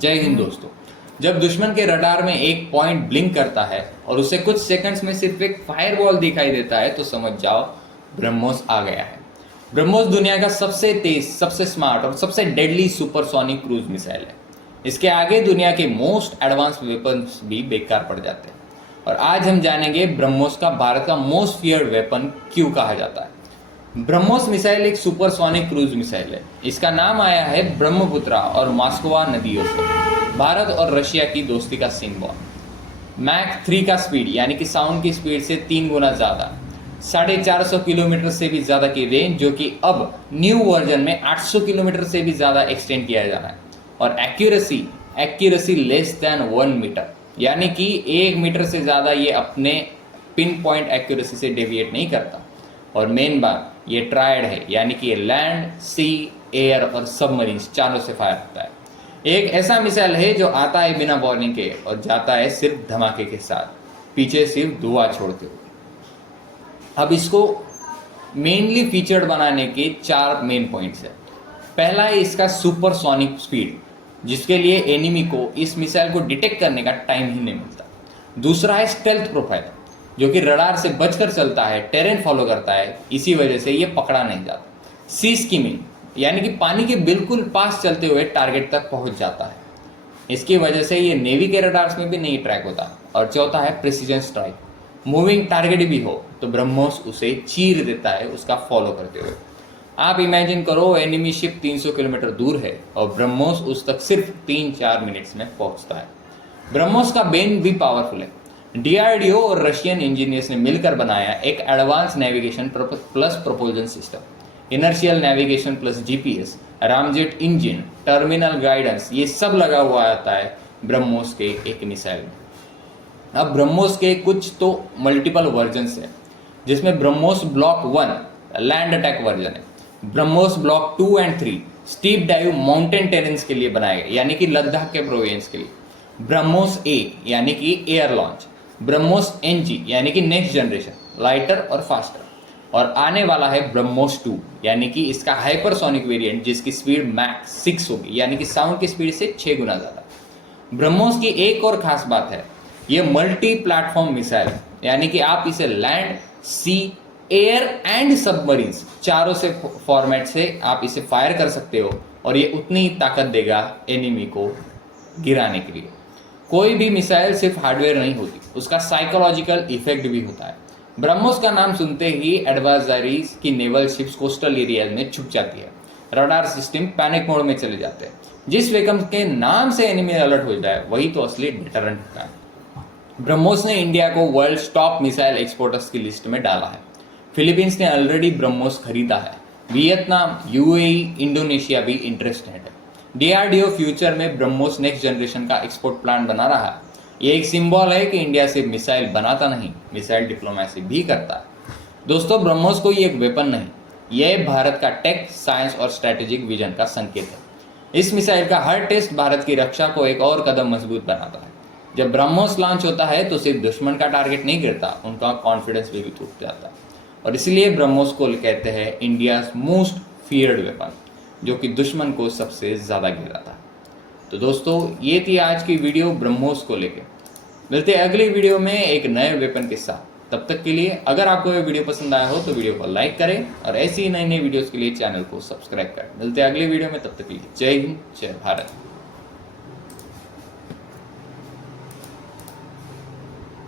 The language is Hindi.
जय हिंद दोस्तों। जब दुश्मन के रडार में एक पॉइंट ब्लिंक करता है और उसे कुछ सेकंड्स में सिर्फ एक फायरवॉल दिखाई देता है तो समझ जाओ ब्रह्मोस आ गया है। ब्रह्मोस दुनिया का सबसे तेज, सबसे स्मार्ट और सबसे डेडली सुपरसोनिक क्रूज मिसाइल है। इसके आगे दुनिया के मोस्ट एडवांस वेपन्स भी बेकार पड़ जाते हैं। और आज हम जानेंगे ब्रह्मोस का भारत का मोस्ट फियर्ड वेपन क्यों कहा जाता है। ब्रह्मोस मिसाइल एक सुपरसोनिक क्रूज मिसाइल है। इसका नाम आया है ब्रह्मपुत्रा और मास्कोवा नदियों से, भारत और रशिया की दोस्ती का सिंबल। मैक 3 का स्पीड यानी कि साउंड की स्पीड से 3 गुना ज़्यादा, 450 किलोमीटर से भी ज़्यादा की रेंज, जो कि अब न्यू वर्जन में 800 किलोमीटर से भी ज़्यादा एक्सटेंड किया जा रहा है। और एक्यूरेसी लेस देन 1 मीटर, यानी कि 1 मीटर से ज़्यादा ये अपने पिन पॉइंट एक्यूरेसी से डेविएट नहीं करता। और मेन बात, ये ट्रायड है, यानी कि ये लैंड, सी, एयर और सबमरीन्स चारों से फायर होता है। एक ऐसा मिसाइल है जो आता है बिना वार्निंग के और जाता है सिर्फ धमाके के साथ, पीछे सिर्फ धुआं छोड़ते हुए। अब इसको मेनली फीचर्ड बनाने के 4 मेन पॉइंट्स है। पहला है इसका सुपरसोनिक स्पीड, जिसके लिए एनिमी को इस मिसाइल को डिटेक्ट करने का टाइम ही नहीं मिलता। दूसरा है स्टेल्थ प्रोफाइल, जो कि रडार से बचकर चलता है, टेरेन फॉलो करता है, इसी वजह से ये पकड़ा नहीं जाता। सी स्किमिंग, यानी कि पानी के बिल्कुल पास चलते हुए टारगेट तक पहुंच जाता है, इसकी वजह से ये नेवी के रडार्स में भी नहीं ट्रैक होता। और चौथा है प्रिसीजन स्ट्राइक, मूविंग टारगेट भी हो तो ब्रह्मोस उसे चीर देता है उसका फॉलो करते हुए। आप इमेजिन करो, एनिमी शिप 300 किलोमीटर दूर है और ब्रह्मोस उस तक सिर्फ 3-4 मिनट्स में पहुंचता है। ब्रह्मोस का बेन भी पावरफुल है। डीआरडीओ और रशियन इंजीनियर्स ने मिलकर बनाया एक advance navigation plus propulsion system, inertial navigation plus GPS, ramjet engine, terminal guidance, ये सब लगा हुआ आता है ब्रह्मोस के एक मिसाइल में। अब ब्रह्मोस के कुछ तो मल्टीपल वर्जन्स हैं, जिसमें BrahMos block 1 land attack version है, BrahMos block 2 and 3 steep dive mountain terrains के लिए बनाए गए, यानी कि लद्दाख के प्रोविंस के लिए, ब्रह्मोस ए यानी कि एयर लॉन्च, ब्रह्मोस एनजी यानी कि नेक्स्ट जनरेशन, लाइटर और फास्टर, और आने वाला है ब्रह्मोस 2 यानी कि इसका हाइपरसोनिक वेरिएंट, जिसकी स्पीड मैक 6 होगी, यानी कि साउंड की स्पीड से 6 गुना ज़्यादा। ब्रह्मोस की एक और खास बात है, ये मल्टी प्लेटफॉर्म मिसाइल है, यानी कि आप इसे land, sea, air and submarines चारों से फॉर्मेट से आप इसे फायर कर सकते हो, और ये उतनी ही ताकत देगा एनिमी को गिराने के लिए। कोई भी मिसाइल सिर्फ हार्डवेयर नहीं होती, उसका साइकोलॉजिकल इफेक्ट भी होता है। ब्रह्मोस का नाम सुनते ही एडवाइजरीज की नेवल शिप्स कोस्टल एरिया में छुप जाती है, रडार सिस्टम पैनिक मोड में चले जाते हैं। जिस वेपन के नाम से एनिमी अलर्ट हो जाए वही तो असली डिटरेंट होता है। ब्रह्मोस ने इंडिया को वर्ल्ड टॉप मिसाइल एक्सपोर्टर्स की लिस्ट में डाला है। फिलीपींस ने ऑलरेडी ब्रह्मोस खरीदा है। वियतनाम, यूएई, इंडोनेशिया भी इंटरेस्टेड है। डीआरडीओ फ्यूचर में ब्रह्मोस नेक्स्ट जनरेशन का एक्सपोर्ट प्लान बना रहा है। ये एक सिंबल है कि इंडिया सिर्फ मिसाइल बनाता नहीं, मिसाइल डिप्लोमेसी भी करता है। दोस्तों, ब्रह्मोस कोई एक वेपन नहीं, यह भारत का टेक, साइंस और स्ट्रेटेजिक विजन का संकेत है। इस मिसाइल का हर टेस्ट भारत की रक्षा को एक और कदम मजबूत बनाता है। जब ब्रह्मोस लॉन्च होता है तो सिर्फ दुश्मन का टारगेट नहीं गिरता, उनका कॉन्फिडेंस भी टूट जाता है। और इसलिए ब्रह्मोस को कहते हैं इंडियाज मोस्ट फियर्ड वेपन, जो कि दुश्मन को सबसे ज़्यादा गिराता है। तो दोस्तों, ये थी आज की वीडियो ब्रह्मोस को लेकर। मिलते हैं अगली वीडियो में एक नए वेपन के साथ। तब तक के लिए अगर आपको ये वीडियो पसंद आया हो तो वीडियो को लाइक करें और ऐसी ही नई नई वीडियोस के लिए चैनल को सब्सक्राइब करें। मिलते हैं अगली वीडियो में, तब तक के लिए जय हिंद, जय भारत।